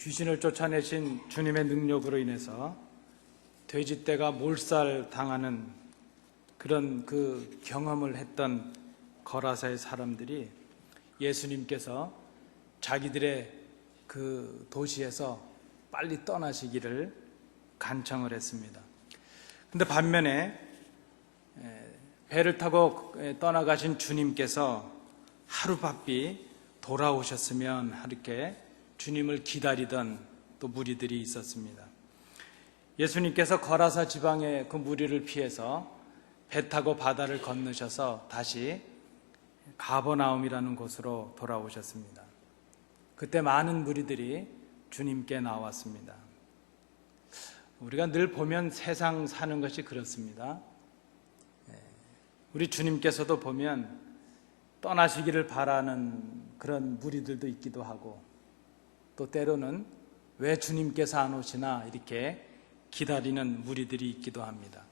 귀신을 쫓아내신 주님의 능력으로 인해서 돼지떼가 몰살당하는 그런 그 경험을 했던 거라사의 사람들이 예수님께서 자기들의 그 도시에서 빨리 떠나시기를 간청을 했습니다. 근데 반면에 배를 타고 떠나가신 주님께서 하루바삐 돌아오셨으면 이렇게 주님을 기다리던 또 무리들이 있었습니다. 예수님께서 거라사 지방의 그 무리를 피해서 배 타고 바다를 건너셔서 다시 가버나움이라는 곳으로 돌아오셨습니다. 그때 많은 무리들이 주님께 나왔습니다. 우리가 늘 보면 세상 사는 것이 그렇습니다. 우리 주님께서도 보면 떠나시기를 바라는 그런 무리들도 있기도 하고, 또 때로는 왜 주님께서 안 오시나 이렇게 기다리는 무리들이 있기도 합니다.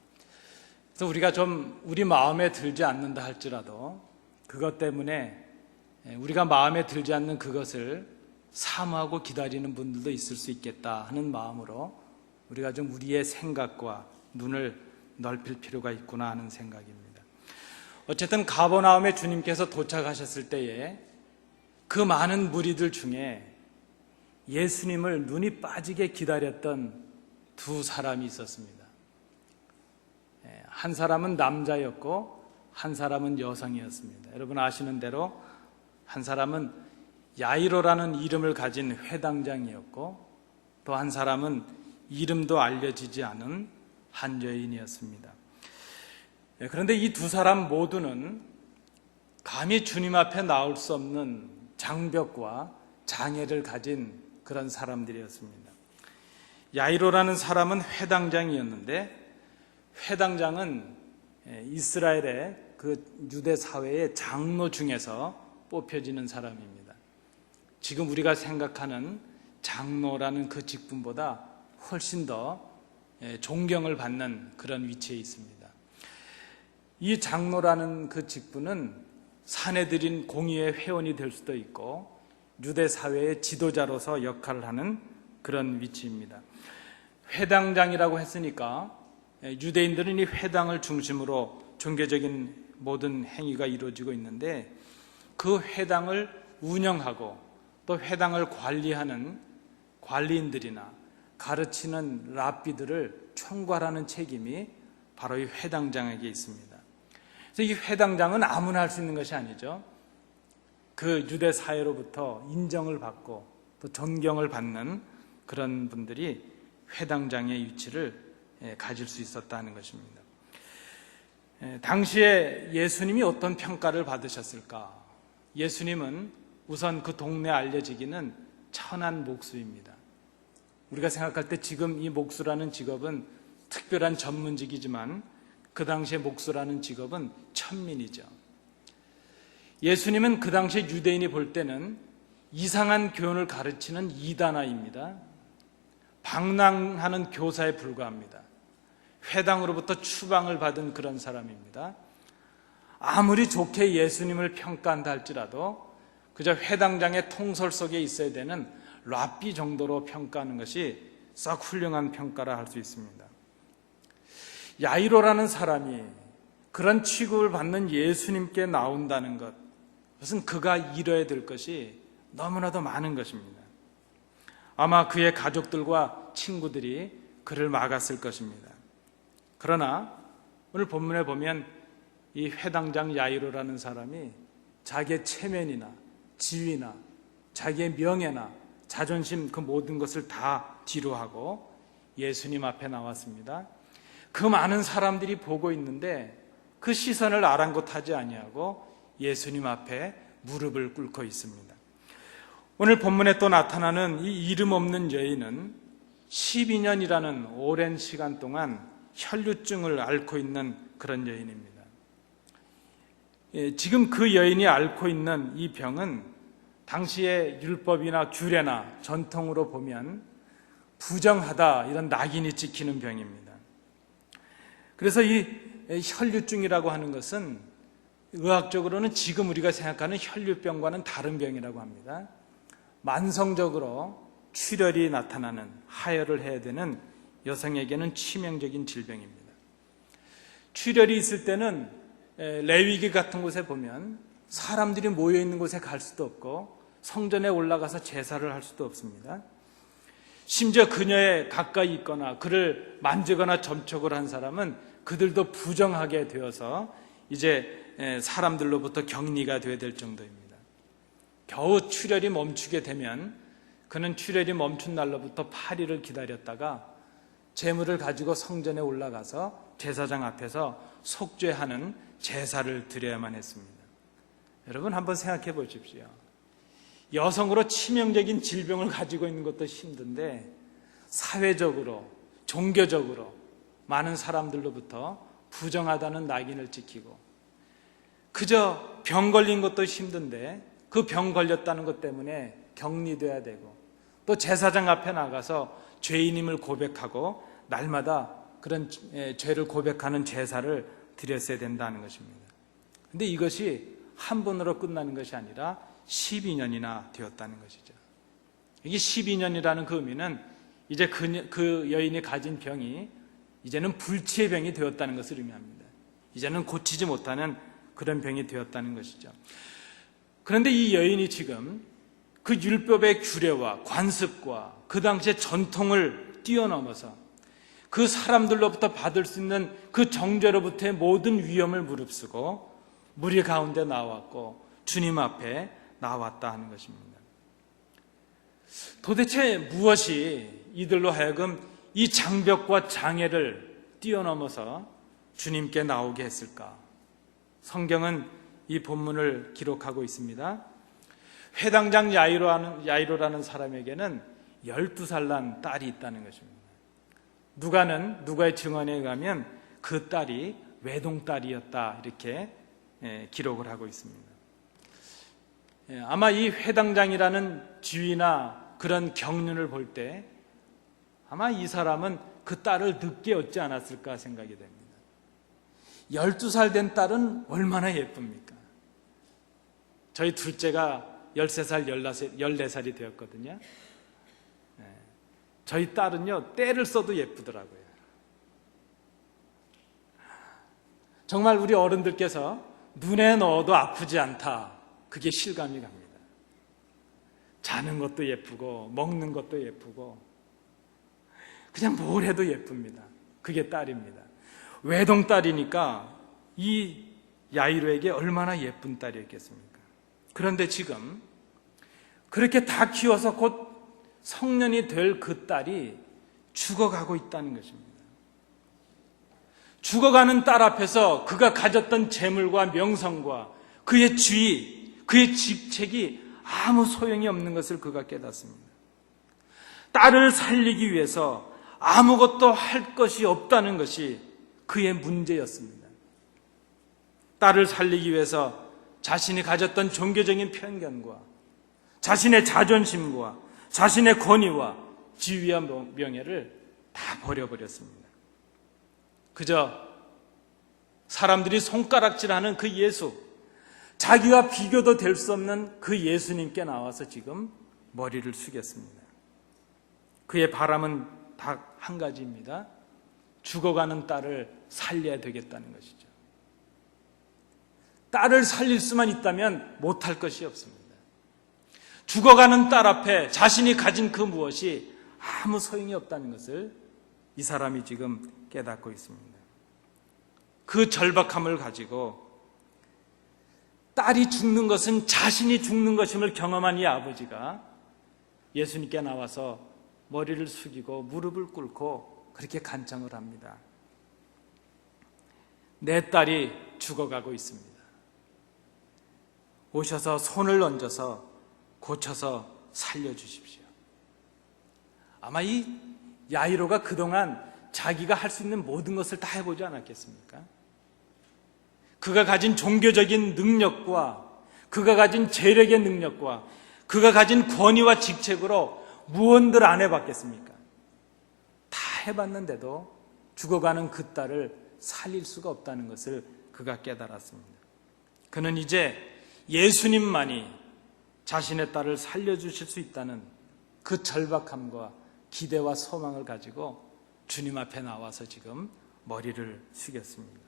그래서 우리가 좀 우리 마음에 들지 않는다 할지라도 그것 때문에 우리가 마음에 들지 않는 그것을 사모하고 기다리는 분들도 있을 수 있겠다 하는 마음으로 우리가 좀 우리의 생각과 눈을 넓힐 필요가 있구나 하는 생각입니다. 어쨌든 가버나움에 주님께서 도착하셨을 때에 그 많은 무리들 중에 예수님을 눈이 빠지게 기다렸던 두 사람이 있었습니다. 한 사람은 남자였고 한 사람은 여성이었습니다. 여러분 아시는 대로 한 사람은 야이로라는 이름을 가진 회당장이었고, 또 한 사람은 이름도 알려지지 않은 한 여인이었습니다. 그런데 이 두 사람 모두는 감히 주님 앞에 나올 수 없는 장벽과 장애를 가진 그런 사람들이었습니다. 야이로라는 사람은 회당장이었는데, 회당장은 이스라엘의 그 유대 사회의 장로 중에서 뽑혀지는 사람입니다. 지금 우리가 생각하는 장로라는 그 직분보다 훨씬 더 존경을 받는 그런 위치에 있습니다. 이 장로라는 그 직분은 사내들인 공의회 회원이 될 수도 있고 유대 사회의 지도자로서 역할을 하는 그런 위치입니다. 회당장이라고 했으니까 유대인들은 이 회당을 중심으로 종교적인 모든 행위가 이루어지고 있는데, 그 회당을 운영하고 또 회당을 관리하는 관리인들이나 가르치는 랍비들을 총괄하는 책임이 바로 이 회당장에게 있습니다. 그래서 이 회당장은 아무나 할 수 있는 것이 아니죠. 그 유대 사회로부터 인정을 받고 또 존경을 받는 그런 분들이 회당장의 위치를 가질 수 있었다는 것입니다. 당시에 예수님이 어떤 평가를 받으셨을까? 예수님은 우선 그 동네에 알려지기는 천한 목수입니다. 우리가 생각할 때 지금 이 목수라는 직업은 특별한 전문직이지만 그 당시에 목수라는 직업은 천민이죠. 예수님은 그 당시에 유대인이 볼 때는 이상한 교훈을 가르치는 이단아입니다. 방랑하는 교사에 불과합니다. 회당으로부터 추방을 받은 그런 사람입니다. 아무리 좋게 예수님을 평가한다 할지라도 그저 회당장의 통솔 속에 있어야 되는 랍비 정도로 평가하는 것이 썩 훌륭한 평가라 할 수 있습니다. 야이로라는 사람이 그런 취급을 받는 예수님께 나온다는 것, 그것은 그가 이뤄야 될 것이 너무나도 많은 것입니다. 아마 그의 가족들과 친구들이 그를 막았을 것입니다. 그러나 오늘 본문에 보면 이 회당장 야이로라는 사람이 자기의 체면이나 지위나 자기의 명예나 자존심 그 모든 것을 다 뒤로하고 예수님 앞에 나왔습니다. 그 많은 사람들이 보고 있는데 그 시선을 아랑곳하지 아니하고 예수님 앞에 무릎을 꿇고 있습니다. 오늘 본문에 또 나타나는 이 이름 없는 여인은 12년이라는 오랜 시간 동안 혈류증을 앓고 있는 그런 여인입니다. 지금 그 여인이 앓고 있는 이 병은 당시의 율법이나 규례나 전통으로 보면 부정하다 이런 낙인이 찍히는 병입니다. 그래서 이 혈류증이라고 하는 것은 의학적으로는 지금 우리가 생각하는 혈류병과는 다른 병이라고 합니다. 만성적으로 출혈이 나타나는, 하혈을 해야 되는 여성에게는 치명적인 질병입니다. 출혈이 있을 때는 레위기 같은 곳에 보면 사람들이 모여 있는 곳에 갈 수도 없고 성전에 올라가서 제사를 할 수도 없습니다. 심지어 그녀에 가까이 있거나 그를 만지거나 접촉을 한 사람은 그들도 부정하게 되어서 이제 사람들로부터 격리가 되어야 될 정도입니다. 겨우 출혈이 멈추게 되면 그는 출혈이 멈춘 날로부터 8일을 기다렸다가 제물을 가지고 성전에 올라가서 제사장 앞에서 속죄하는 제사를 드려야만 했습니다. 여러분 한번 생각해 보십시오. 여성으로 치명적인 질병을 가지고 있는 것도 힘든데 사회적으로, 종교적으로 많은 사람들로부터 부정하다는 낙인을 찍히고 그저 병 걸린 것도 힘든데 그 병 걸렸다는 것 때문에 격리돼야 되고 또 제사장 앞에 나가서 죄인임을 고백하고 날마다 그런 죄를 고백하는 제사를 드렸어야 된다는 것입니다. 그런데 이것이 한 번으로 끝나는 것이 아니라 12년이나 되었다는 것이죠. 이게 12년이라는 그 의미는 이제 그 여인이 가진 병이 이제는 불치의 병이 되었다는 것을 의미합니다. 이제는 고치지 못하는 그런 병이 되었다는 것이죠. 그런데 이 여인이 지금 그 율법의 규례와 관습과 그 당시의 전통을 뛰어넘어서 그 사람들로부터 받을 수 있는 그 정죄로부터의 모든 위험을 무릅쓰고 무리 가운데 나왔고 주님 앞에 나왔다 하는 것입니다. 도대체 무엇이 이들로 하여금 이 장벽과 장애를 뛰어넘어서 주님께 나오게 했을까? 성경은 이 본문을 기록하고 있습니다. 회당장 야이로라는 사람에게는 12살 난 딸이 있다는 것입니다. 누가의 증언에 의하면 그 딸이 외동딸이었다 이렇게 기록을 하고 있습니다. 아마 이 회당장이라는 지위나 그런 경륜을 볼 때 아마 이 사람은 그 딸을 늦게 얻지 않았을까 생각이 됩니다. 12살 된 딸은 얼마나 예쁩니까? 저희 둘째가 13살, 14살이 되었거든요. 저희 딸은요, 때를 써도 예쁘더라고요. 정말 우리 어른들께서 눈에 넣어도 아프지 않다. 그게 실감이 갑니다. 자는 것도 예쁘고, 먹는 것도 예쁘고, 그냥 뭘 해도 예쁩니다. 그게 딸입니다. 외동딸이니까 이 야이로에게 얼마나 예쁜 딸이었겠습니까? 그런데 지금 그렇게 다 키워서 곧 성년이 될 그 딸이 죽어가고 있다는 것입니다. 죽어가는 딸 앞에서 그가 가졌던 재물과 명성과 그의 지위, 그의 직책이 아무 소용이 없는 것을 그가 깨닫습니다. 딸을 살리기 위해서 아무것도 할 것이 없다는 것이 그의 문제였습니다. 딸을 살리기 위해서 자신이 가졌던 종교적인 편견과 자신의 자존심과 자신의 권위와 지위와 명예를 다 버려버렸습니다. 그저 사람들이 손가락질하는 그 예수, 자기와 비교도 될 수 없는 그 예수님께 나와서 지금 머리를 숙였습니다. 그의 바람은 딱 한 가지입니다. 죽어가는 딸을 살려야 되겠다는 것이죠. 딸을 살릴 수만 있다면 못할 것이 없습니다. 죽어가는 딸 앞에 자신이 가진 그 무엇이 아무 소용이 없다는 것을 이 사람이 지금 깨닫고 있습니다. 그 절박함을 가지고 딸이 죽는 것은 자신이 죽는 것임을 경험한 이 아버지가 예수님께 나와서 머리를 숙이고 무릎을 꿇고 그렇게 간청을 합니다. 내 딸이 죽어가고 있습니다. 오셔서 손을 얹어서 고쳐서 살려주십시오. 아마 이 야이로가 그동안 자기가 할 수 있는 모든 것을 다 해보지 않았겠습니까? 그가 가진 종교적인 능력과 그가 가진 재력의 능력과 그가 가진 권위와 직책으로 무언들 안 해봤겠습니까? 다 해봤는데도 죽어가는 그 딸을 살릴 수가 없다는 것을 그가 깨달았습니다. 그는 이제 예수님만이 자신의 딸을 살려주실 수 있다는 그 절박함과 기대와 소망을 가지고 주님 앞에 나와서 지금 머리를 숙였습니다.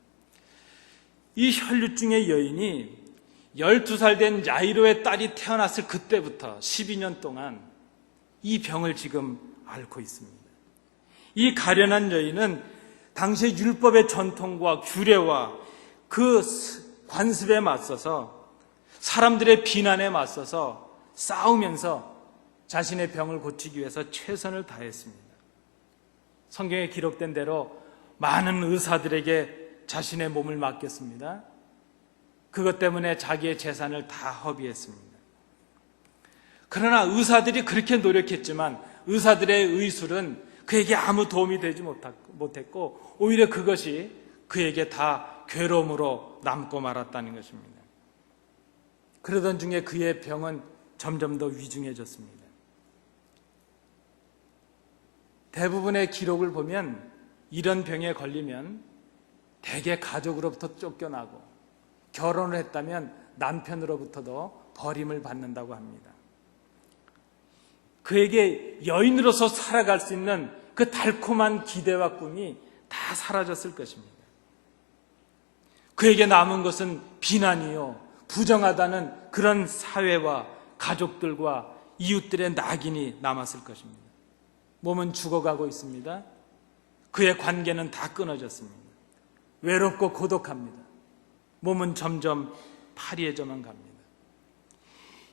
이 혈류증의 여인이 12살 된 야이로의 딸이 태어났을 그때부터 12년 동안 이 병을 지금 앓고 있습니다. 이 가련한 여인은 당시의 율법의 전통과 규례와 그 관습에 맞서서 사람들의 비난에 맞서서 싸우면서 자신의 병을 고치기 위해서 최선을 다했습니다. 성경에 기록된 대로 많은 의사들에게 자신의 몸을 맡겼습니다. 그것 때문에 자기의 재산을 다 허비했습니다. 그러나 의사들이 그렇게 노력했지만 의사들의 의술은 그에게 아무 도움이 되지 못했고 오히려 그것이 그에게 다 괴로움으로 남고 말았다는 것입니다. 그러던 중에 그의 병은 점점 더 위중해졌습니다. 대부분의 기록을 보면 이런 병에 걸리면 대개 가족으로부터 쫓겨나고 결혼을 했다면 남편으로부터도 버림을 받는다고 합니다. 그에게 여인으로서 살아갈 수 있는 그 달콤한 기대와 꿈이 다 사라졌을 것입니다. 그에게 남은 것은 비난이요, 부정하다는 그런 사회와 가족들과 이웃들의 낙인이 남았을 것입니다. 몸은 죽어가고 있습니다. 그의 관계는 다 끊어졌습니다. 외롭고 고독합니다. 몸은 점점 파리해져만 갑니다.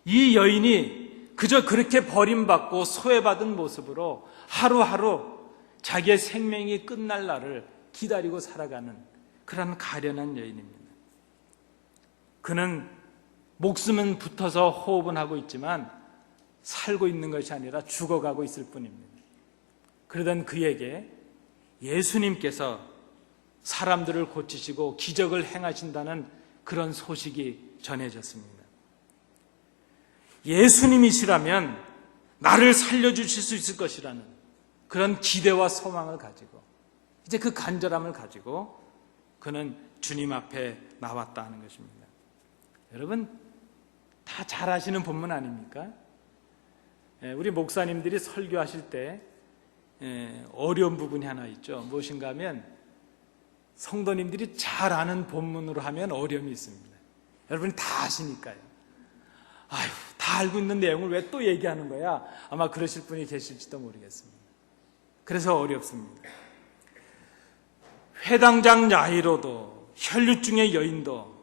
이 여인이 그저 그렇게 버림받고 소외받은 모습으로 하루하루 자기의 생명이 끝날 날을 기다리고 살아가는 그런 가련한 여인입니다. 그는 목숨은 붙어서 호흡은 하고 있지만 살고 있는 것이 아니라 죽어가고 있을 뿐입니다. 그러던 그에게 예수님께서 사람들을 고치시고 기적을 행하신다는 그런 소식이 전해졌습니다. 예수님이시라면 나를 살려주실 수 있을 것이라는 그런 기대와 소망을 가지고 이제 그 간절함을 가지고 그는 주님 앞에 나왔다는 것입니다. 여러분 다 잘 아시는 본문 아닙니까? 우리 목사님들이 설교하실 때 어려운 부분이 하나 있죠. 무엇인가 하면 성도님들이 잘 아는 본문으로 하면 어려움이 있습니다. 여러분이 다 아시니까요. 아유, 다 알고 있는 내용을 왜 또 얘기하는 거야? 아마 그러실 분이 계실지도 모르겠습니다. 그래서 어렵습니다. 회당장 야이로도 혈류증의 여인도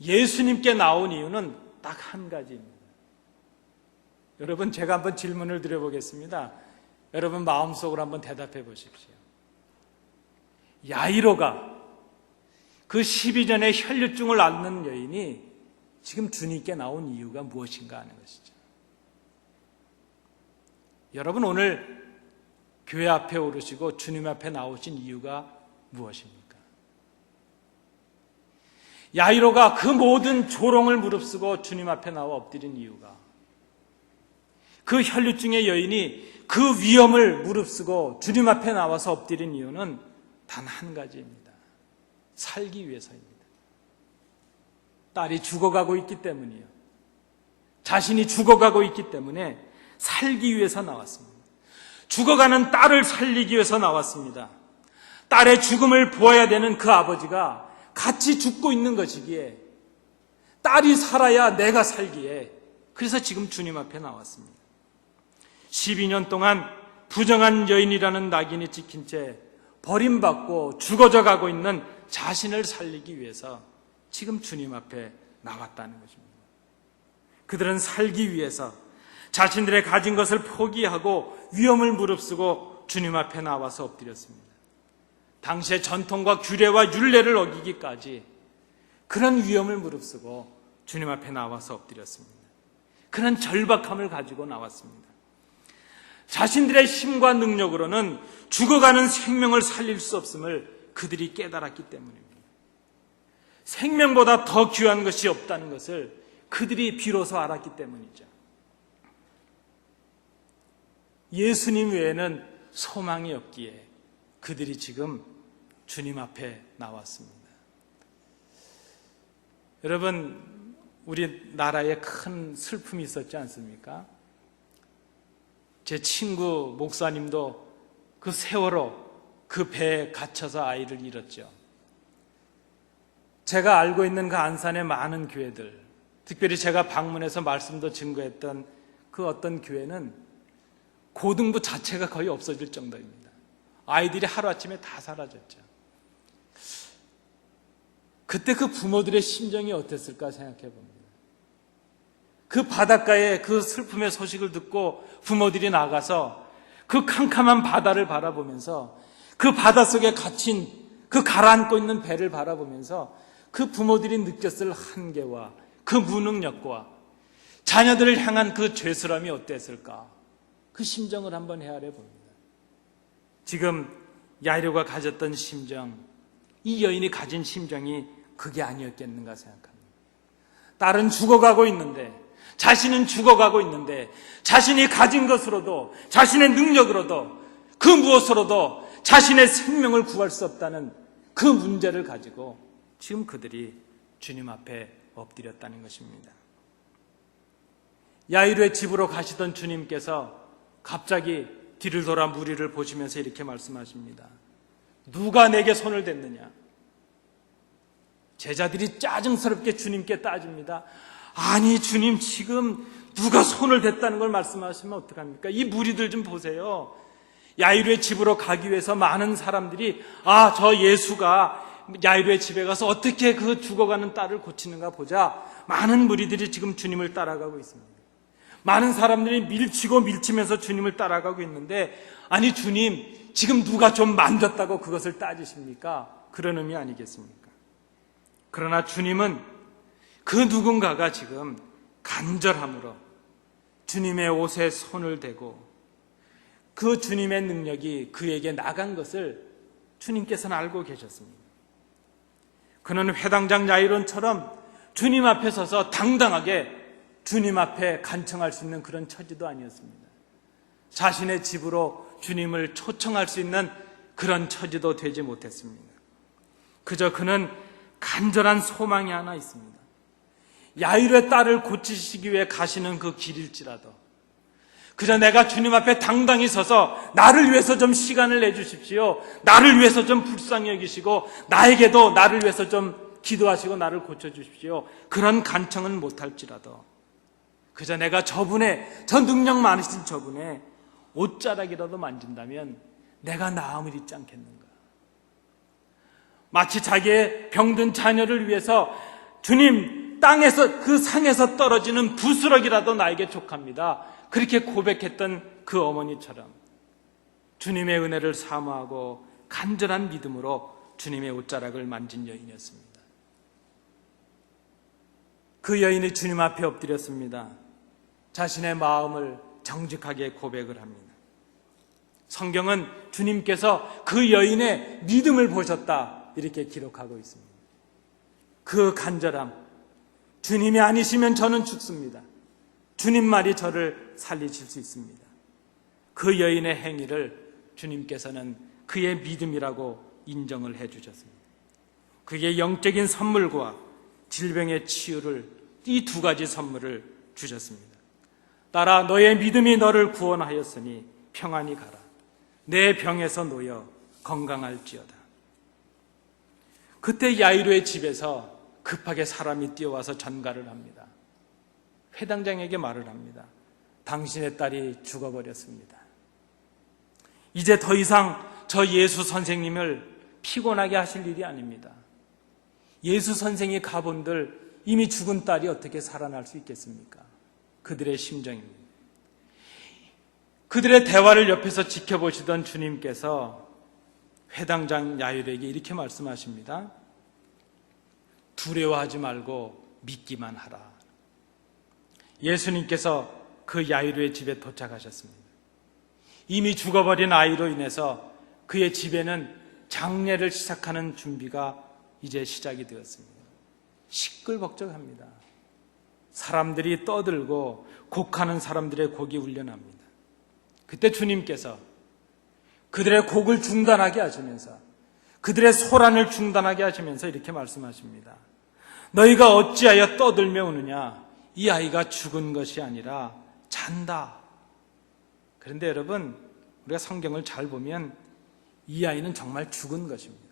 예수님께 나온 이유는 딱 한 가지입니다. 여러분 제가 한번 질문을 드려보겠습니다. 여러분 마음속으로 한번 대답해 보십시오. 야이로가 그 12전에 혈류증을 앓는 여인이 지금 주님께 나온 이유가 무엇인가 하는 것이죠. 여러분 오늘 교회 앞에 오르시고 주님 앞에 나오신 이유가 무엇입니까? 야이로가 그 모든 조롱을 무릅쓰고 주님 앞에 나와 엎드린 이유가, 그 혈류증의 여인이 그 위험을 무릅쓰고 주님 앞에 나와서 엎드린 이유는 단 한 가지입니다. 살기 위해서입니다. 딸이 죽어가고 있기 때문이요. 자신이 죽어가고 있기 때문에 살기 위해서 나왔습니다. 죽어가는 딸을 살리기 위해서 나왔습니다. 딸의 죽음을 보아야 되는 그 아버지가 같이 죽고 있는 것이기에 딸이 살아야 내가 살기에 그래서 지금 주님 앞에 나왔습니다. 12년 동안 부정한 여인이라는 낙인이 찍힌 채 버림받고 죽어져 가고 있는 자신을 살리기 위해서 지금 주님 앞에 나왔다는 것입니다. 그들은 살기 위해서 자신들의 가진 것을 포기하고 위험을 무릅쓰고 주님 앞에 나와서 엎드렸습니다. 당시의 전통과 규례와 율례를 어기기까지 그런 위험을 무릅쓰고 주님 앞에 나와서 엎드렸습니다. 그런 절박함을 가지고 나왔습니다. 자신들의 힘과 능력으로는 죽어가는 생명을 살릴 수 없음을 그들이 깨달았기 때문입니다. 생명보다 더 귀한 것이 없다는 것을 그들이 비로소 알았기 때문이죠. 예수님 외에는 소망이 없기에 그들이 지금 주님 앞에 나왔습니다. 여러분, 우리나라에 큰 슬픔이 있었지 않습니까? 제 친구 목사님도 그 세월호 그 배에 갇혀서 아이를 잃었죠. 제가 알고 있는 그 안산의 많은 교회들, 특별히 제가 방문해서 말씀도 증거했던 그 어떤 교회는 고등부 자체가 거의 없어질 정도입니다. 아이들이 하루아침에 다 사라졌죠. 그때 그 부모들의 심정이 어땠을까 생각해 봅니다. 그 바닷가에 그 슬픔의 소식을 듣고 부모들이 나가서 그 캄캄한 바다를 바라보면서 그 바닷속에 갇힌 그 가라앉고 있는 배를 바라보면서 그 부모들이 느꼈을 한계와 그 무능력과 자녀들을 향한 그 죄스러움이 어땠을까? 그 심정을 한번 헤아려 봅니다. 지금 야이로가 가졌던 심정, 이 여인이 가진 심정이 그게 아니었겠는가 생각합니다. 딸은 죽어가고 있는데, 자신은 죽어가고 있는데, 자신이 가진 것으로도, 자신의 능력으로도, 그 무엇으로도 자신의 생명을 구할 수 없다는 그 문제를 가지고 지금 그들이 주님 앞에 엎드렸다는 것입니다. 야이로의 집으로 가시던 주님께서 갑자기 뒤를 돌아 무리를 보시면서 이렇게 말씀하십니다. 누가 내게 손을 댔느냐? 제자들이 짜증스럽게 주님께 따집니다. 아니 주님, 지금 누가 손을 댔다는 걸 말씀하시면 어떡합니까? 이 무리들 좀 보세요. 야이로의 집으로 가기 위해서 많은 사람들이 저 예수가 야이로의 집에 가서 어떻게 그 죽어가는 딸을 고치는가 보자. 많은 무리들이 지금 주님을 따라가고 있습니다. 많은 사람들이 밀치고 밀치면서 주님을 따라가고 있는데, 아니 주님, 지금 누가 좀 만졌다고 그것을 따지십니까? 그런 의미 아니겠습니까? 그러나 주님은 그 누군가가 지금 간절함으로 주님의 옷에 손을 대고 그 주님의 능력이 그에게 나간 것을 주님께서는 알고 계셨습니다. 그는 회당장 야이론처럼 주님 앞에 서서 당당하게 주님 앞에 간청할 수 있는 그런 처지도 아니었습니다. 자신의 집으로 주님을 초청할 수 있는 그런 처지도 되지 못했습니다. 그저 그는 간절한 소망이 하나 있습니다. 야이로의 딸을 고치시기 위해 가시는 그 길일지라도 그저 내가 주님 앞에 당당히 서서 나를 위해서 좀 시간을 내주십시오. 나를 위해서 좀 불쌍히 여기시고 나에게도 나를 위해서 좀 기도하시고 나를 고쳐주십시오. 그런 간청은 못할지라도 그저 내가 저 능력 많으신 저분의 옷자락이라도 만진다면 내가 나음을 잊지 않겠는가. 마치 자기의 병든 자녀를 위해서 주님, 땅에서 그 상에서 떨어지는 부스러기라도 나에게 족합니다. 그렇게 고백했던 그 어머니처럼 주님의 은혜를 사모하고 간절한 믿음으로 주님의 옷자락을 만진 여인이었습니다. 그 여인이 주님 앞에 엎드렸습니다. 자신의 마음을 정직하게 고백을 합니다. 성경은 주님께서 그 여인의 믿음을 보셨다 이렇게 기록하고 있습니다. 그 간절함, 주님이 아니시면 저는 죽습니다. 주님 말이 저를 살리실 수 있습니다. 그 여인의 행위를 주님께서는 그의 믿음이라고 인정을 해 주셨습니다. 그게 영적인 선물과 질병의 치유를, 이 두 가지 선물을 주셨습니다. 딸아, 너의 믿음이 너를 구원하였으니 평안히 가라. 내 병에서 놓여 건강할지어다. 그때 야이로의 집에서 급하게 사람이 뛰어와서 전가를 합니다. 회당장에게 말을 합니다. 당신의 딸이 죽어버렸습니다. 이제 더 이상 저 예수 선생님을 피곤하게 하실 일이 아닙니다. 예수 선생이 가본들 이미 죽은 딸이 어떻게 살아날 수 있겠습니까? 그들의 심정입니다. 그들의 대화를 옆에서 지켜보시던 주님께서 회당장 야이로에게 이렇게 말씀하십니다. 두려워하지 말고 믿기만 하라. 예수님께서 그 야이로의 집에 도착하셨습니다. 이미 죽어버린 아이로 인해서 그의 집에는 장례를 시작하는 준비가 이제 시작이 되었습니다. 시끌벅적합니다. 사람들이 떠들고 곡하는 사람들의 곡이 울려납니다. 그때 주님께서 그들의 곡을 중단하게 하시면서 그들의 소란을 중단하게 하시면서 이렇게 말씀하십니다. 너희가 어찌하여 떠들며 우느냐? 이 아이가 죽은 것이 아니라 잔다. 그런데 여러분, 우리가 성경을 잘 보면 이 아이는 정말 죽은 것입니다.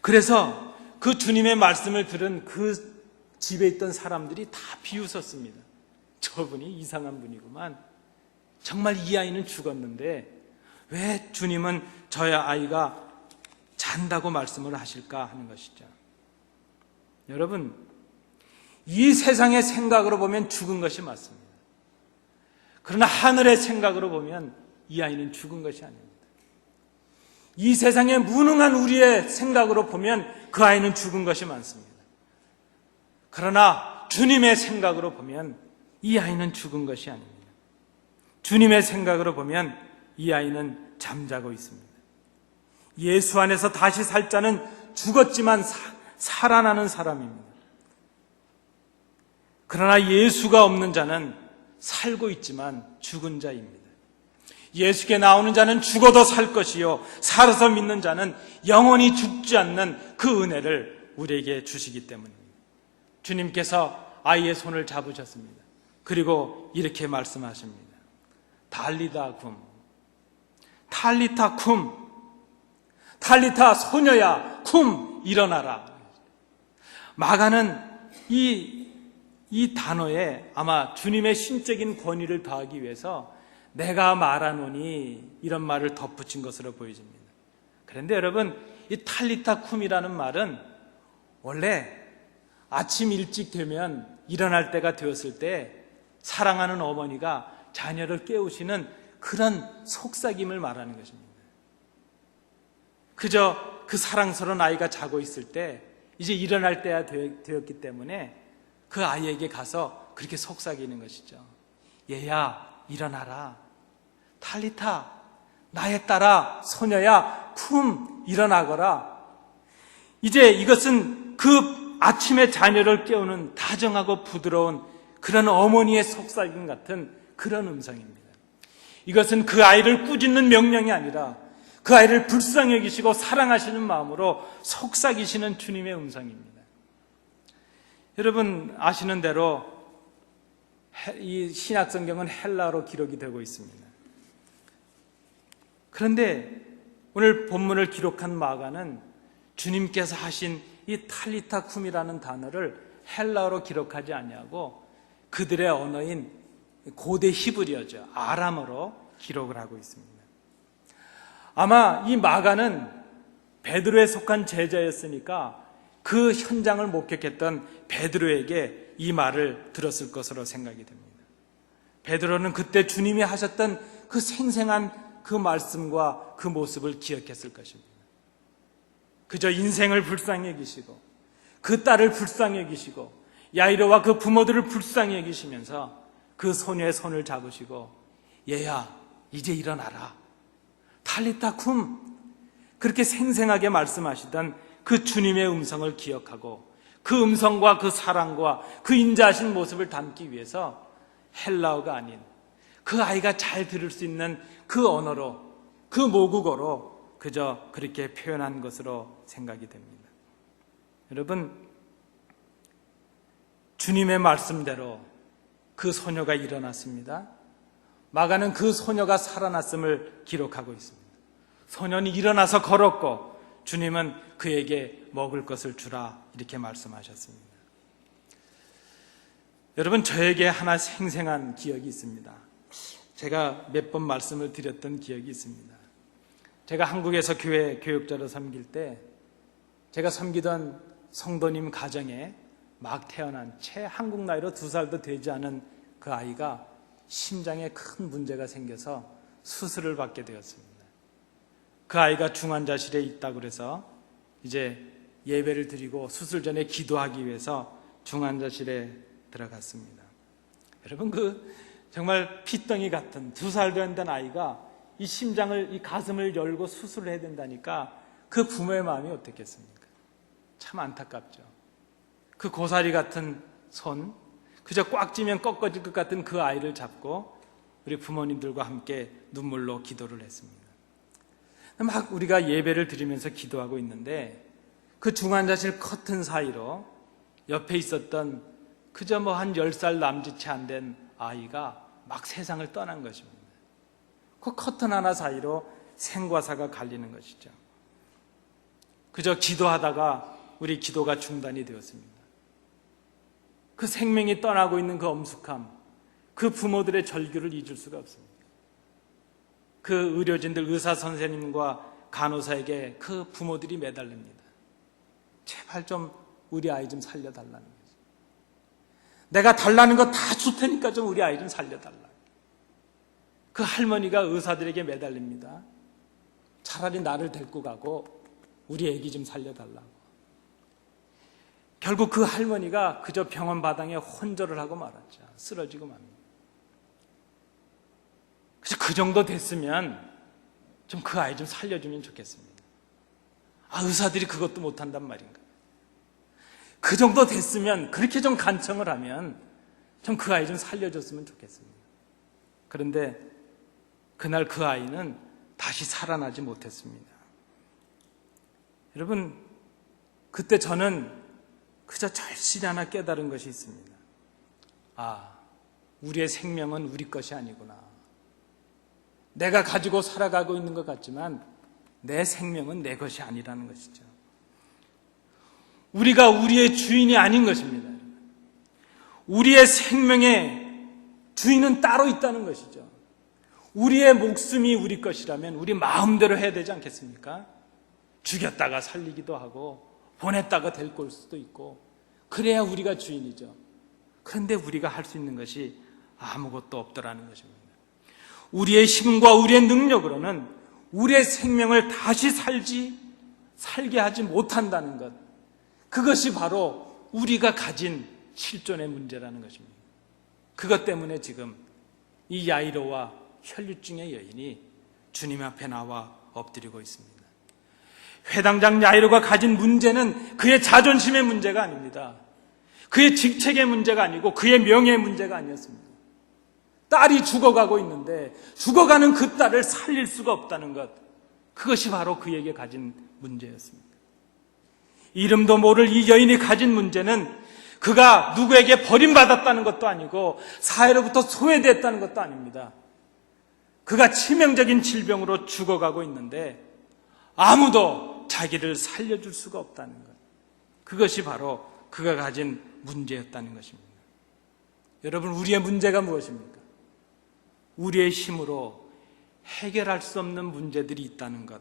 그래서 그 주님의 말씀을 들은 그 집에 있던 사람들이 다 비웃었습니다. 저분이 이상한 분이구만. 정말 이 아이는 죽었는데 왜 주님은 저의 아이가 잔다고 말씀을 하실까 하는 것이죠. 여러분, 이 세상의 생각으로 보면 죽은 것이 맞습니다. 그러나 하늘의 생각으로 보면 이 아이는 죽은 것이 아닙니다. 이 세상에 무능한 우리의 생각으로 보면 그 아이는 죽은 것이 많습니다. 그러나 주님의 생각으로 보면 이 아이는 죽은 것이 아닙니다. 주님의 생각으로 보면 이 아이는 잠자고 있습니다. 예수 안에서 다시 살 자는 죽었지만 살아나는 사람입니다. 그러나 예수가 없는 자는 살고 있지만 죽은 자입니다. 예수께 나오는 자는 죽어도 살 것이요 살아서 믿는 자는 영원히 죽지 않는 그 은혜를 우리에게 주시기 때문입니다. 주님께서 아이의 손을 잡으셨습니다. 그리고 이렇게 말씀하십니다. 달리다 쿰, 탈리타 쿰, 탈리타 소녀야 쿰, 일어나라. 마가는 이 단어에 아마 주님의 신적인 권위를 더하기 위해서 내가 말하노니 이런 말을 덧붙인 것으로 보여집니다. 그런데 여러분, 이 탈리타 쿰이라는 말은 원래 아침 일찍 되면 일어날 때가 되었을 때 사랑하는 어머니가 자녀를 깨우시는 그런 속삭임을 말하는 것입니다. 그저 그 사랑스러운 아이가 자고 있을 때 이제 일어날 때가 되었기 때문에 그 아이에게 가서 그렇게 속삭이는 것이죠. 얘야, 일어나라. 탈리타, 나의 딸아, 소녀야, 쿰, 일어나거라. 이제 이것은 그 아침에 자녀를 깨우는 다정하고 부드러운 그런 어머니의 속삭임 같은 그런 음성입니다. 이것은 그 아이를 꾸짖는 명령이 아니라 그 아이를 불쌍히 여기시고 사랑하시는 마음으로 속삭이시는 주님의 음성입니다. 여러분 아시는 대로 이 신약성경은 헬라어로 기록이 되고 있습니다. 그런데 오늘 본문을 기록한 마가는 주님께서 하신 이 탈리타 쿰이라는 단어를 헬라어로 기록하지 아니하고 그들의 언어인 고대 히브리어죠. 아람어로 기록을 하고 있습니다. 아마 이 마가는 베드로에 속한 제자였으니까 그 현장을 목격했던 베드로에게 이 말을 들었을 것으로 생각이 됩니다. 베드로는 그때 주님이 하셨던 그 생생한 그 말씀과 그 모습을 기억했을 것입니다. 그저 인생을 불쌍히 여기시고 그 딸을 불쌍히 여기시고 야이로와 그 부모들을 불쌍히 여기시면서 그 소녀의 손을 잡으시고 얘야 이제 일어나라 탈리타 쿰 그렇게 생생하게 말씀하시던 그 주님의 음성을 기억하고 그 음성과 그 사랑과 그 인자하신 모습을 담기 위해서 헬라어가 아닌 그 아이가 잘 들을 수 있는 그 언어로 그 모국어로 그저 그렇게 표현한 것으로 생각이 됩니다. 여러분 주님의 말씀대로 그 소녀가 일어났습니다. 마가는 그 소녀가 살아났음을 기록하고 있습니다. 소년이 일어나서 걸었고 주님은 그에게 먹을 것을 주라 이렇게 말씀하셨습니다. 여러분 저에게 하나 생생한 기억이 있습니다. 제가 몇 번 말씀을 드렸던 기억이 있습니다. 제가 한국에서 교회 교육자로 섬길 때 제가 섬기던 성도님 가정에 막 태어난 채 한국 나이로 2살도 되지 않은 그 아이가 심장에 큰 문제가 생겨서 수술을 받게 되었습니다. 그 아이가 중환자실에 있다고 해서 이제 예배를 드리고 수술 전에 기도하기 위해서 중환자실에 들어갔습니다. 여러분 그 정말 피덩이 같은 2살도 안 된 아이가 이 심장을 이 가슴을 열고 수술을 해야 된다니까 그 부모의 마음이 어떻겠습니까? 참 안타깝죠. 그 고사리 같은 손 그저 꽉 쥐면 꺾어질 것 같은 그 아이를 잡고 우리 부모님들과 함께 눈물로 기도를 했습니다. 막 우리가 예배를 드리면서 기도하고 있는데 그 중환자실 커튼 사이로 옆에 있었던 그저 뭐 한 10살 남짓 채 안 된 아이가 막 세상을 떠난 것입니다. 그 커튼 하나 사이로 생과 사가 갈리는 것이죠. 그저 기도하다가 우리 기도가 중단이 되었습니다. 그 생명이 떠나고 있는 그 엄숙함, 그 부모들의 절규를 잊을 수가 없습니다. 그 의료진들, 의사 선생님과 간호사에게 그 부모들이 매달립니다. 제발 좀 우리 아이 좀 살려달라는 거죠. 내가 달라는 거 다 줄 테니까 좀 우리 아이 좀 살려달라. 그 할머니가 의사들에게 매달립니다. 차라리 나를 데리고 가고 우리 애기 좀 살려달라고. 결국 그 할머니가 그저 병원 바닥에 혼절을 하고 말았죠. 쓰러지고 맙니다. 그래서 그 정도 됐으면 좀 그 아이 좀 살려주면 좋겠습니다. 의사들이 그것도 못한단 말인가. 그 정도 됐으면, 그렇게 좀 간청을 하면 좀 그 아이 좀 살려줬으면 좋겠습니다. 그런데 그날 그 아이는 다시 살아나지 못했습니다. 여러분, 그때 저는 그저 절실히 하나 깨달은 것이 있습니다. 우리의 생명은 우리 것이 아니구나. 내가 가지고 살아가고 있는 것 같지만 내 생명은 내 것이 아니라는 것이죠. 우리가 우리의 주인이 아닌 것입니다. 우리의 생명의 주인은 따로 있다는 것이죠. 우리의 목숨이 우리 것이라면 우리 마음대로 해야 되지 않겠습니까? 죽였다가 살리기도 하고 보냈다가 데리고 올 수도 있고, 그래야 우리가 주인이죠. 그런데 우리가 할 수 있는 것이 아무것도 없더라는 것입니다. 우리의 힘과 우리의 능력으로는 우리의 생명을 다시 살게 하지 못한다는 것, 그것이 바로 우리가 가진 실존의 문제라는 것입니다. 그것 때문에 지금 이 야이로와 혈류증의 여인이 주님 앞에 나와 엎드리고 있습니다. 회당장 야이로가 가진 문제는 그의 자존심의 문제가 아닙니다. 그의 직책의 문제가 아니고 그의 명예의 문제가 아니었습니다. 딸이 죽어가고 있는데 죽어가는 그 딸을 살릴 수가 없다는 것, 그것이 바로 그에게 가진 문제였습니다. 이름도 모를 이 여인이 가진 문제는 그가 누구에게 버림받았다는 것도 아니고 사회로부터 소외됐다는 것도 아닙니다. 그가 치명적인 질병으로 죽어가고 있는데 아무도 자기를 살려줄 수가 없다는 것, 그것이 바로 그가 가진 문제였다는 것입니다. 여러분, 우리의 문제가 무엇입니까? 우리의 힘으로 해결할 수 없는 문제들이 있다는 것,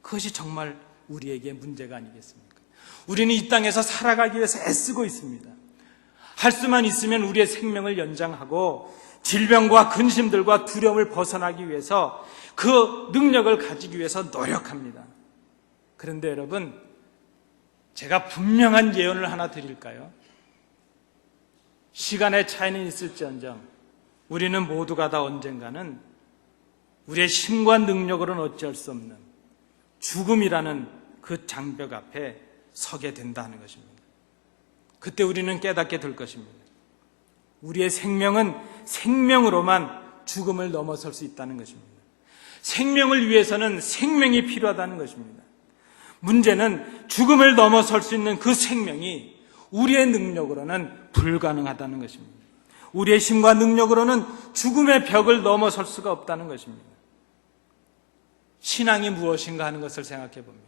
그것이 정말 우리에게 문제가 아니겠습니까? 우리는 이 땅에서 살아가기 위해서 애쓰고 있습니다. 할 수만 있으면 우리의 생명을 연장하고 질병과 근심들과 두려움을 벗어나기 위해서 그 능력을 가지기 위해서 노력합니다. 그런데 여러분, 제가 분명한 예언을 하나 드릴까요? 시간의 차이는 있을지언정 우리는 모두가 다 언젠가는 우리의 힘과 능력으로는 어찌할 수 없는 죽음이라는 그 장벽 앞에 서게 된다는 것입니다. 그때 우리는 깨닫게 될 것입니다. 우리의 생명은 생명으로만 죽음을 넘어설 수 있다는 것입니다. 생명을 위해서는 생명이 필요하다는 것입니다. 문제는 죽음을 넘어설 수 있는 그 생명이 우리의 능력으로는 불가능하다는 것입니다. 우리의 힘과 능력으로는 죽음의 벽을 넘어설 수가 없다는 것입니다. 신앙이 무엇인가 하는 것을 생각해 봅니다.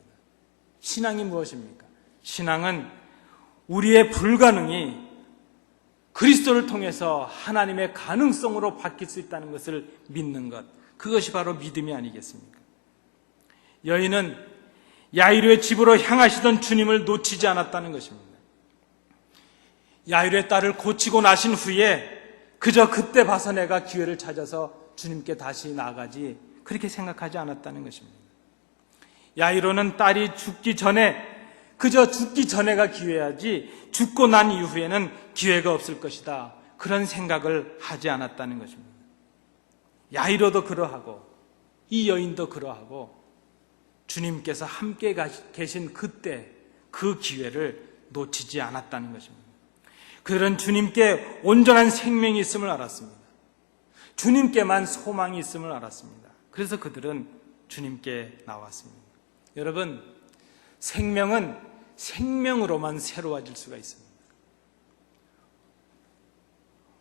신앙이 무엇입니까? 신앙은 우리의 불가능이 그리스도를 통해서 하나님의 가능성으로 바뀔 수 있다는 것을 믿는 것, 그것이 바로 믿음이 아니겠습니까? 여인은 야이로의 집으로 향하시던 주님을 놓치지 않았다는 것입니다. 야이로의 딸을 고치고 나신 후에 그저 그때 봐서 내가 기회를 찾아서 주님께 다시 나아가지, 그렇게 생각하지 않았다는 것입니다. 야이로는 딸이 죽기 전에, 그저 죽기 전에가 기회야지 죽고 난 이후에는 기회가 없을 것이다, 그런 생각을 하지 않았다는 것입니다. 야이로도 그러하고 이 여인도 그러하고 주님께서 함께 계신 그때 그 기회를 놓치지 않았다는 것입니다. 그들은 주님께 온전한 생명이 있음을 알았습니다. 주님께만 소망이 있음을 알았습니다. 그래서 그들은 주님께 나왔습니다. 여러분, 생명은 생명으로만 새로워질 수가 있습니다.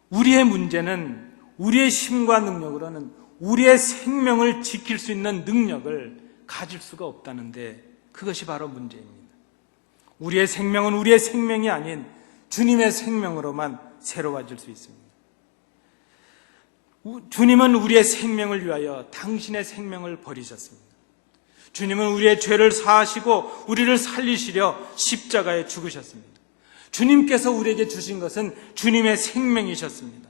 우리의 문제는 우리의 힘과 능력으로는 우리의 생명을 지킬 수 있는 능력을 가질 수가 없다는데 그것이 바로 문제입니다. 우리의 생명은 우리의 생명이 아닌 주님의 생명으로만 새로워질 수 있습니다. 주님은 우리의 생명을 위하여 당신의 생명을 버리셨습니다. 주님은 우리의 죄를 사하시고 우리를 살리시려 십자가에 죽으셨습니다. 주님께서 우리에게 주신 것은 주님의 생명이셨습니다.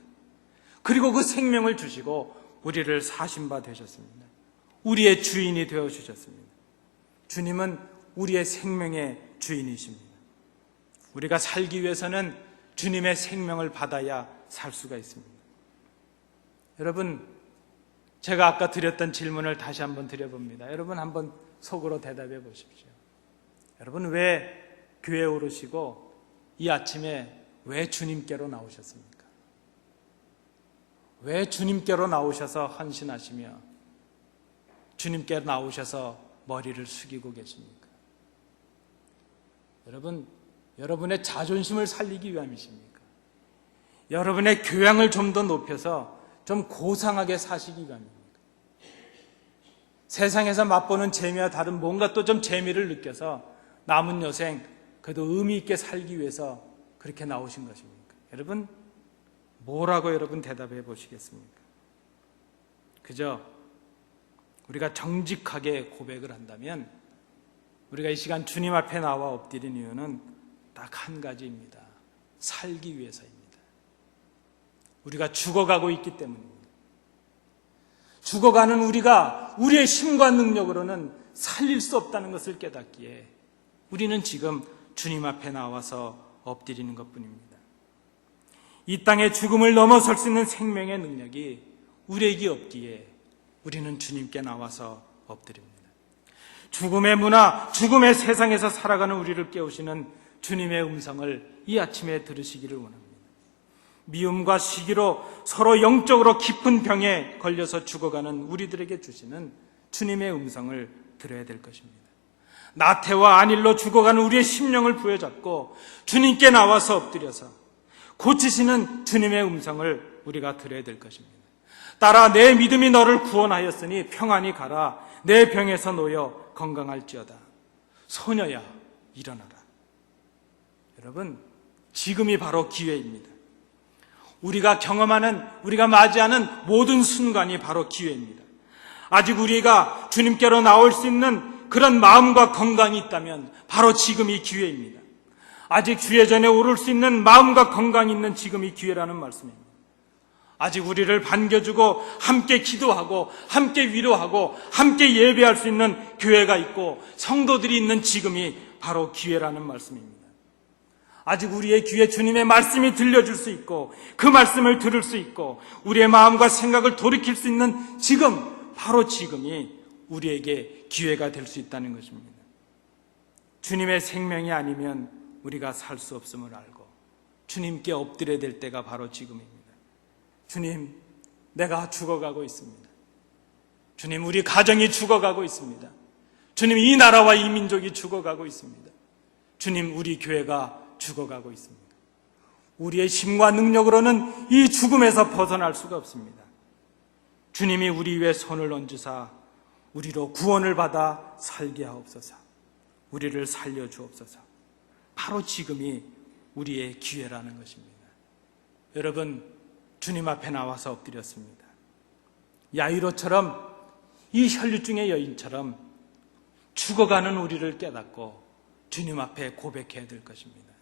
그리고 그 생명을 주시고 우리를 사신 바 되셨습니다. 우리의 주인이 되어주셨습니다. 주님은 우리의 생명의 주인이십니다. 우리가 살기 위해서는 주님의 생명을 받아야 살 수가 있습니다. 여러분, 제가 아까 드렸던 질문을 다시 한번 드려봅니다. 여러분 한번 속으로 대답해 보십시오. 여러분, 왜 교회에 오르시고 이 아침에 왜 주님께로 나오셨습니까? 왜 주님께로 나오셔서 헌신하시며 주님께 나오셔서 머리를 숙이고 계십니까? 여러분, 여러분의 자존심을 살리기 위함이십니까? 여러분의 교양을 좀 더 높여서 좀 고상하게 사시기 위함입니까? 세상에서 맛보는 재미와 다른 뭔가 또 좀 재미를 느껴서 남은 여생 그래도 의미 있게 살기 위해서 그렇게 나오신 것입니까? 여러분, 뭐라고 여러분 대답해 보시겠습니까? 그저 우리가 정직하게 고백을 한다면 우리가 이 시간 주님 앞에 나와 엎드린 이유는 딱 한 가지입니다. 살기 위해서입니다. 우리가 죽어가고 있기 때문입니다. 죽어가는 우리가 우리의 힘과 능력으로는 살릴 수 없다는 것을 깨닫기에 우리는 지금 주님 앞에 나와서 엎드리는 것뿐입니다. 이 땅의 죽음을 넘어설 수 있는 생명의 능력이 우리에게 없기에 우리는 주님께 나와서 엎드립니다. 죽음의 문화, 죽음의 세상에서 살아가는 우리를 깨우시는 주님의 음성을 이 아침에 들으시기를 원합니다. 미움과 시기로 서로 영적으로 깊은 병에 걸려서 죽어가는 우리들에게 주시는 주님의 음성을 들어야 될 것입니다. 나태와 안일로 죽어가는 우리의 심령을 부여잡고 주님께 나와서 엎드려서 고치시는 주님의 음성을 우리가 들어야 될 것입니다. 따라 내 믿음이 너를 구원하였으니 평안히 가라. 내 병에서 놓여 건강할지어다. 소녀야 일어나라. 여러분, 지금이 바로 기회입니다. 우리가 경험하는, 우리가 맞이하는 모든 순간이 바로 기회입니다. 아직 우리가 주님께로 나올 수 있는 그런 마음과 건강이 있다면 바로 지금이 기회입니다. 아직 주의 전에 오를 수 있는 마음과 건강이 있는 지금이 기회라는 말씀입니다. 아직 우리를 반겨주고 함께 기도하고 함께 위로하고 함께 예배할 수 있는 교회가 있고 성도들이 있는 지금이 바로 기회라는 말씀입니다. 아직 우리의 귀에 주님의 말씀이 들려줄 수 있고 그 말씀을 들을 수 있고 우리의 마음과 생각을 돌이킬 수 있는 지금, 바로 지금이 우리에게 기회가 될 수 있다는 것입니다. 주님의 생명이 아니면 우리가 살 수 없음을 알고 주님께 엎드려야 될 때가 바로 지금입니다. 주님, 내가 죽어가고 있습니다. 주님, 우리 가정이 죽어가고 있습니다. 주님, 이 나라와 이 민족이 죽어가고 있습니다. 주님, 우리 교회가 죽어가고 있습니다. 우리의 힘과 능력으로는 이 죽음에서 벗어날 수가 없습니다. 주님이 우리 위에 손을 얹으사 우리로 구원을 받아 살게 하옵소서. 우리를 살려주옵소서. 바로 지금이 우리의 기회라는 것입니다. 여러분, 주님 앞에 나와서 엎드렸습니다. 야이로처럼, 이 혈류증의 여인처럼 죽어가는 우리를 깨닫고 주님 앞에 고백해야 될 것입니다.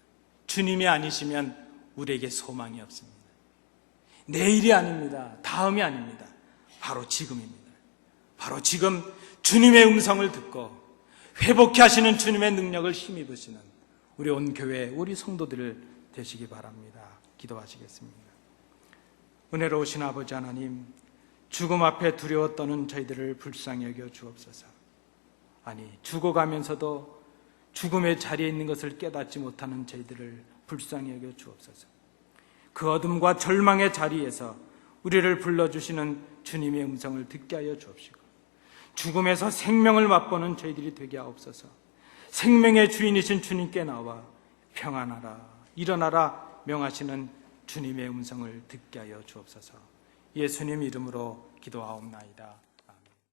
주님이 아니시면 우리에게 소망이 없습니다. 내일이 아닙니다. 다음이 아닙니다. 바로 지금입니다. 바로 지금 주님의 음성을 듣고 회복케 하시는 주님의 능력을 힘입으시는 우리 온 교회, 우리 성도들 되시기 바랍니다. 기도하시겠습니다. 은혜로우신 아버지 하나님, 죽음 앞에 두려워 떠는 저희들을 불쌍히 여겨 주옵소서. 아니, 죽어가면서도 죽음의 자리에 있는 것을 깨닫지 못하는 저희들을 불쌍히 여겨 주옵소서. 그 어둠과 절망의 자리에서 우리를 불러주시는 주님의 음성을 듣게 하여 주옵시고 죽음에서 생명을 맛보는 저희들이 되게 하옵소서. 생명의 주인이신 주님께 나와 평안하라, 일어나라 명하시는 주님의 음성을 듣게 하여 주옵소서. 예수님 이름으로 기도합니다. 기도하옵나이다.